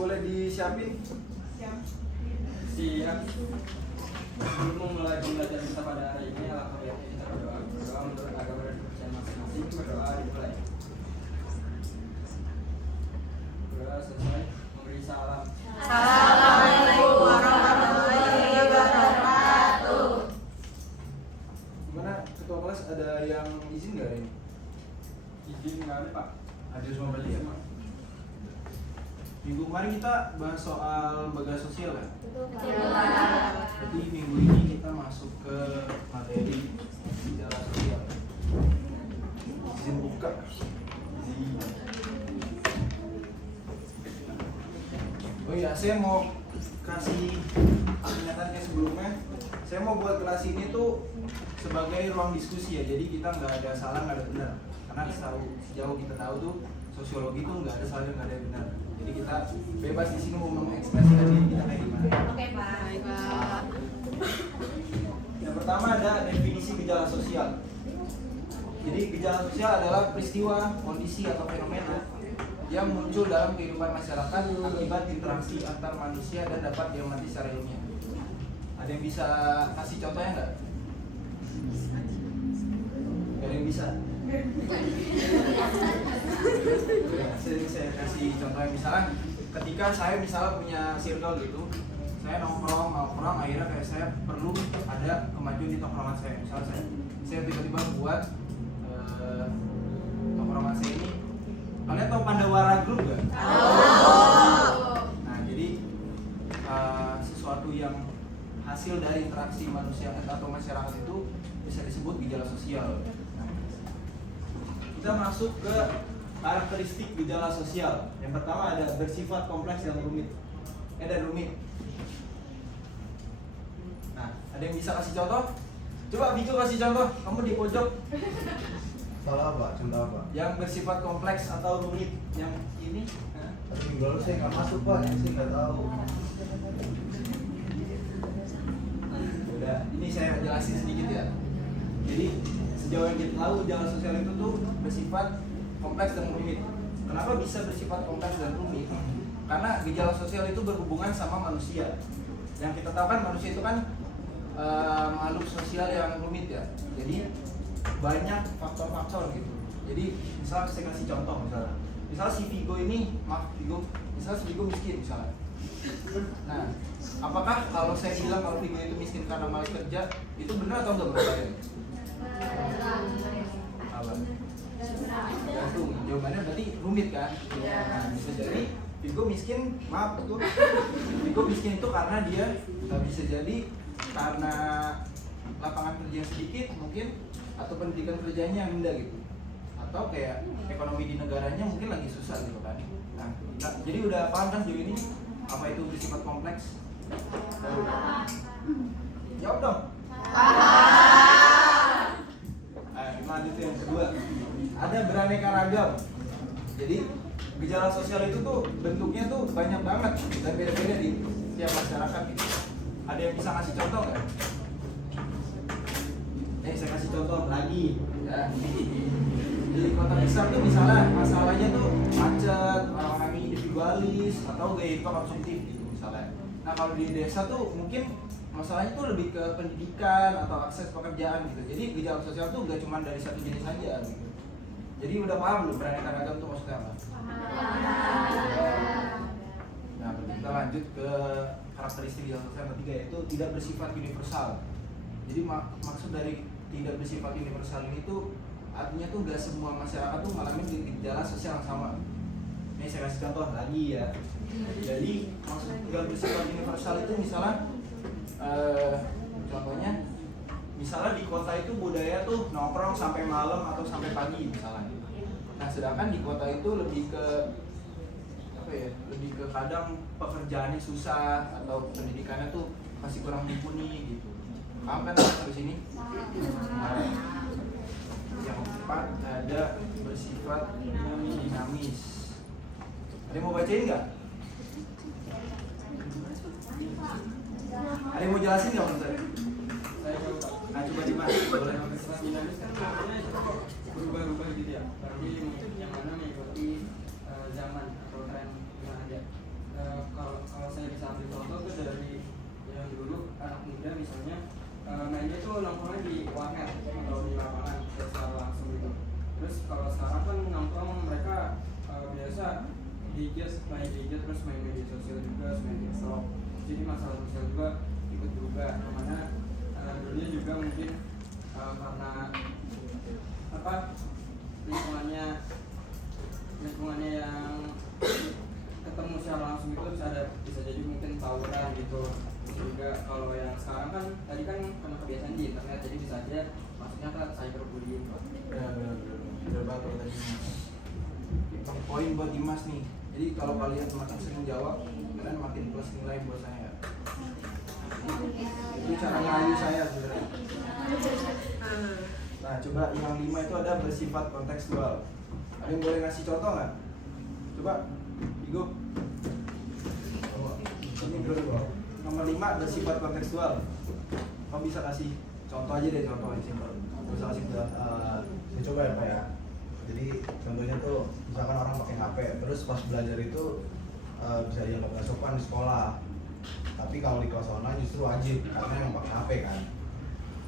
Boleh disiapin? Siap. Sebelum memulai pembelajaran kita pada hari ini, alangkah baiknya kita berdoa. Berdoa menurut agama dan kepercayaan masing-masing. Berdoa dimulai. Berdoa selesai. Memberi salam. Assalamualaikum warahmatullahi wabarakatuh. Gimana ketua kelas, ada yang izin nggak ini? Izin nggak ada, Pak. Ada semua berarti ya, Pak? Minggu kemarin kita bahas soal bagasi sosial ya? Jadi minggu ini kita masuk ke materi gejala sosial. Izin buka. Oh iya, saya mau kasih peringatan kayak sebelumnya. Saya mau buat kelas ini tuh sebagai ruang diskusi ya. Jadi kita nggak ada salah, nggak ada benar. Karena sejauh kita tahu tuh sosiologi tuh nggak ada salah, nggak ada benar. Jadi kita bebas di sini mau mengekspresikan diri kita kayak gimana. Oke, Pak. Yang pertama ada definisi gejala sosial. Jadi gejala sosial adalah peristiwa, kondisi atau fenomena yang muncul dalam kehidupan masyarakat akibat interaksi antar manusia dan dapat diamati secara ilmiah. Ada yang bisa kasih contohnya nggak? Gak ada yang bisa. Saya kasih contohnya, misalnya ketika saya punya circle gitu, saya nongkrong akhirnya kayak saya perlu ada kemajuan di tongkrongan saya. Misalnya saya tiba-tiba buat tongkrongan saya ini, kalian tahu Pandawara Group gak? Nah jadi sesuatu yang hasil dari interaksi manusia atau masyarakat itu bisa disebut gejala sosial. Kita masuk ke karakteristik gejala sosial. Yang pertama ada bersifat kompleks dan rumit. Dan rumit. Nah, ada yang bisa kasih contoh? Coba Viko kasih contoh. Kamu di pojok. Salah apa? Contoh apa? Yang bersifat kompleks atau rumit. Yang ini? Tapi minggu lalu saya nggak masuk, Pak. Jadi saya nggak tahu. Udah, ini saya jelasin sedikit ya. Jadi sejauh yang kita tahu gejala sosial itu tuh bersifat kompleks dan rumit. Kenapa bisa bersifat kompleks dan rumit? Karena gejala sosial itu berhubungan sama manusia. Yang kita tahu kan manusia itu kan makhluk sosial yang rumit ya. Jadi banyak faktor-faktor gitu. Jadi misalnya saya kasih contoh misalnya si Vigo ini, misalnya si Vigo miskin misalnya. Nah, apakah kalau saya bilang kalau Vigo itu miskin karena malas kerja, itu benar atau enggak menurut kalian? Apa? Gantung. Jawabannya berarti rumit kan? Nah, bisa jadi Vigo miskin, Vigo miskin itu karena dia bisa jadi karena lapangan kerja yang sedikit mungkin, atau pendidikan kerjanya yang rendah gitu, atau kayak ekonomi di negaranya mungkin lagi susah gitu kan. Nah, jadi udah paham kan jauh ini apa itu bersifat kompleks? Jawab dong. Lanjut yang kedua, ada beraneka ragam. Jadi gejala sosial itu tuh bentuknya tuh banyak banget dan beda-beda di setiap masyarakat gitu. Ada yang bisa ngasih contoh nggak? Saya kasih contoh lagi ya. Di kota besar tuh misalnya masalahnya tuh macet, orang-orang individualis atau gaya hidup konsumtif gitu misalnya. Nah kalau di desa tuh mungkin masalahnya tuh lebih ke pendidikan atau akses pekerjaan gitu. Jadi gejala sosial tuh gak cuma dari satu jenis saja gitu. Jadi udah paham belum beraneka ragam tuh maksudnya apa? Nah kita lanjut ke karakteristik gejala sosial ketiga, yaitu tidak bersifat universal. Jadi maksud dari tidak bersifat universal ini tuh artinya tuh gak semua masyarakat tuh ngalamin gejala sosial yang sama. Ini saya kasih contoh lagi ya. Jadi maksud tidak bersifat universal itu misalnya contohnya misalnya di kota itu budaya tuh nongkrong sampai malam atau sampai pagi misalnya. Nah sedangkan di kota itu lebih ke apa ya, lebih ke kadang pekerjaannya susah atau pendidikannya tuh masih kurang mumpuni gitu. Paham kan sampai sini? Yang keempat ada bersifat dinamis. Ada yang mau bacain nggak? Ada yang mau jelasin nggak menurut saya? Saya coba. Nah, coba Dimas, boleh. Bersifat dinamis kan maksudnya berubah-ubah gitu ya. Berarti yang mana mengikuti zaman atau tren yang ada. Kalau saya bisa ambil contoh tuh dari yang dulu anak muda misalnya mainnya tuh nongkrongnya di warnet atau di lapangan secara langsung gitu. Terus kalau sekarang kan nongkrong mereka biasa main gadget terus main media sosial juga, main TikTok. Jadi masalah sosial juga ikut berubah. Mana dulunya juga mungkin karena apa lingkungannya yang ketemu secara langsung itu bisa jadi mungkin tawuran gitu. Juga kalau yang sekarang kan tadi kan karena kebiasaan di internet jadi bisa aja maksudnya kan cyberbullying. Benar banget tadi Dimas. Itu poin buat Dimas nih. Jadi kalau kalian makin sering jawab, kalian makin plus nilai buat saya. Itu cara ngerayu saya sebenarnya. Nah, coba yang 5 itu ada bersifat kontekstual. Ada yang boleh ngasih contoh nggak? Coba, Igo. Ini dulu. Nomor 5 bersifat kontekstual. Kamu bisa kasih contoh aja deh, contoh yang simpel. Bisa kasih Saya coba ya Pak ya. Jadi contohnya tuh misalkan orang pakai HP, terus pas belajar itu bisa dianggap nggak sopan di sekolah. Tapi kalau di kelas online justru wajib karena yang pakai HP kan.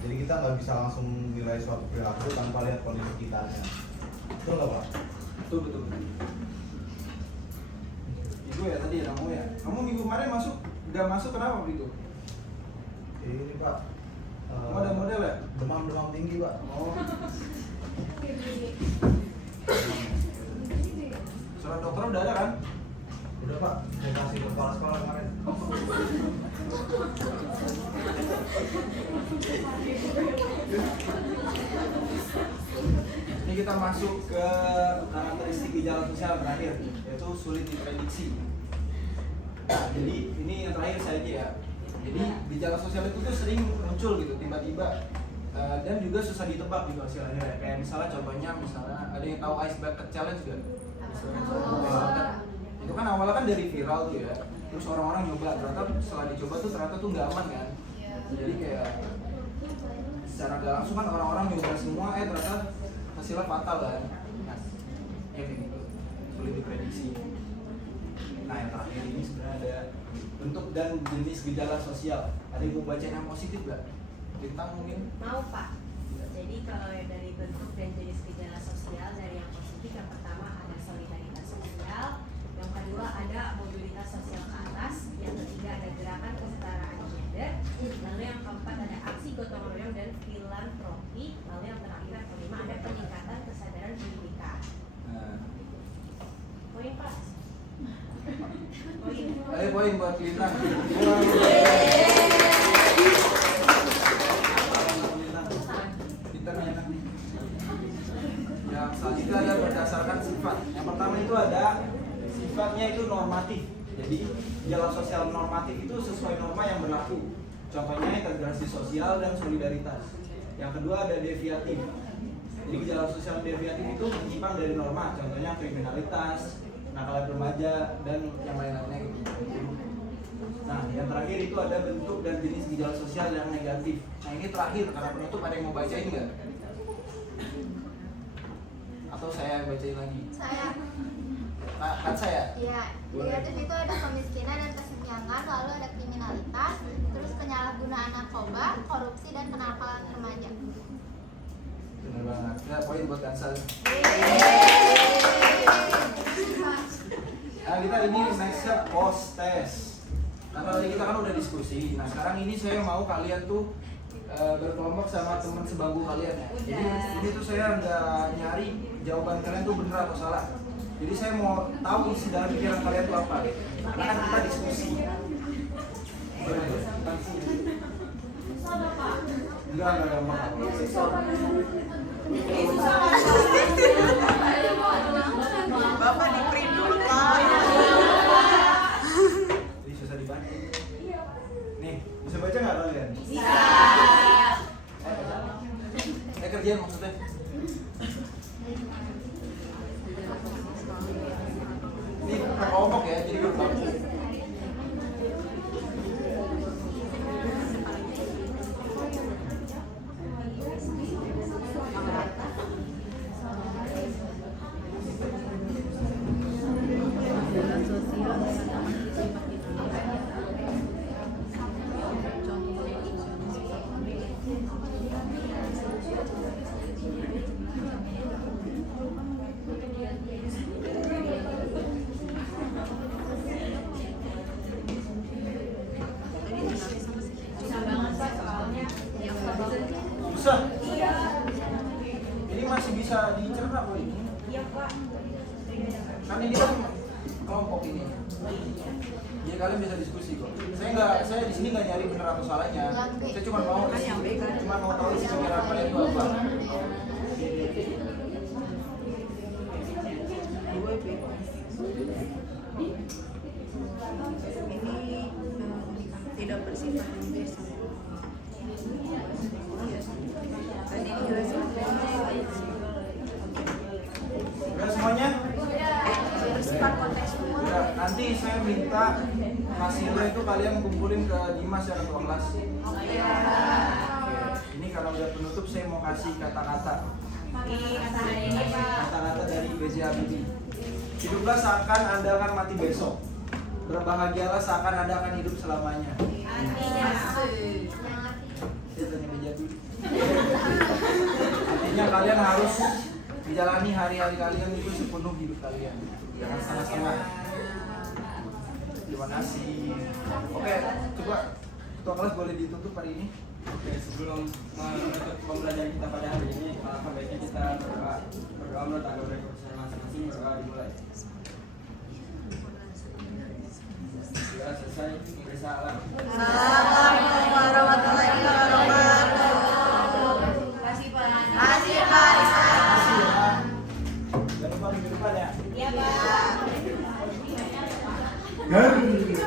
Jadi kita nggak bisa langsung nilai suatu perilaku tanpa lihat kondisi sekitarnya. Betul nggak Pak? betul. Igo ya tadi ya kamu ya. Kamu minggu kemarin udah masuk kenapa begitu? Ini Pak. Kamu ada model ya? Demam tinggi Pak. Oh. Surat dokter udah ada kan? Udah Pak, saya kasih ke kepala sekolah kemarin. Ini kita masuk ke karakteristik gejala sosial terakhir, yaitu sulit diprediksi. Nah, jadi ini yang terakhir saya aja ya. Jadi gejala sosial itu tuh sering muncul gitu tiba-tiba dan juga susah ditebak gitu hasilnya. Kayak misalnya contohnya ada yang tahu Ice Bucket Challenge gak? Itu kan awalnya kan dari viral tuh ya. Terus orang-orang nyoba, ternyata setelah dicoba tuh ternyata tuh nggak aman kan. Jadi kayak secara gak langsung kan orang-orang nyoba semua, ternyata hasilnya fatal kan. Nah, ya kayak gitu, sulit diprediksi. Nah yang terakhir ini sebenarnya ada bentuk dan jenis gejala sosial. Ada yang mau baca yang positif gak? Bintang mungkin? Mau Pak. Jadi kalau dari bentuk dan jenis gejala sosial dari yang positif, yang pertama ada solidaritas sosial, yang kedua ada mobilitas sosial ke atas, yang ketiga ada gerakan kesetaraan gender, lalu yang keempat ada aksi gotong royong dan filantropi, lalu yang terakhir yang kelima ada peningkatan kesadaran pendidikan. Nah, Poin Pak. Poin. ayo poin buat Bintang. Bintang ya nanti. Yang selanjutnya ada berdasarkan sifat. Yang pertama itu ada sifatnya itu normatif. Jadi gejala sosial normatif itu sesuai norma yang berlaku. Contohnya integrasi sosial dan solidaritas. Yang kedua ada deviatif. Jadi gejala sosial deviatif itu menyimpang dari norma. Contohnya kriminalitas, nakal remaja dan yang lain-lainnya gitu. Nah, yang terakhir itu ada bentuk dan jenis gejala sosial yang negatif. Nah, ini terakhir karena penutup, ada yang mau bacain nggak? Atau saya bacain lagi? Saya. Kan saya? Iya. Negatif itu ada kemiskinan dan kesenjangan, lalu ada kriminalitas, terus penyalahgunaan narkoba, korupsi dan kenakalan remaja. Benar banget. Ya, poin buat Kansal. Nah, kita ini nextnya post test. Nah, tadi kita kan udah diskusi. Nah, sekarang ini saya mau kalian tuh berkelompok sama teman sebangku kalian ya. Jadi ini tuh saya nggak nyari jawaban kalian tuh benar atau salah. Jadi saya mau tahu isi dalam pikiran kalian tuh apa. Karena kan kita diskusi. Enggak gampang. Bapak di print dulu Pak. Jadi susah dibaca. Nih, bisa baca nggak kalian? Bisa. Kerjaan maksudnya? ya, jadi berbangku. Susah banget Pak soalnya yang Bisa. Ini masih bisa dicerna kok ini. iya Pak. Kan ini kan kelompok ini. Ya kalian bisa diskusi kok. Saya di sini nggak nyari benar atau salahnya. Saya cuma mau tahu isi pikiran kalian itu apa. Ini tidak bersifat biasa. Tadi dijelasin Udah semuanya? bersifat kontekstual. Udah, nanti saya minta hasilnya itu kalian kumpulin ke Dimas ya ketua kelas. Oke. Ini karena udah penutup saya mau kasih kata-kata. Kata-kata dari B.J. Habibie. Hiduplah seakan Anda akan mati besok. Berbahagialah seakan Anda akan hidup selamanya. Saya tanya B.J. Habibie. Artinya kalian harus menjalani hari-hari kalian itu sepenuh hidup kalian. Jangan setengah-setengah. Terima kasih. Oke, coba ketua kelas boleh ditutup hari ini. Oke, sebelum menutup pembelajaran kita pada hari ini, alangkah baiknya kita berdoa menurut agama saya masing-masing. Berdoa dimulai. Sudah selesai memberi salam. Assalamualaikum warahmatullahi wabarakatuh. Terima kasih Pak. Kasih Pak. Makasih ya. Jangan lupa minggu depan ya. Iya Pak. Garuda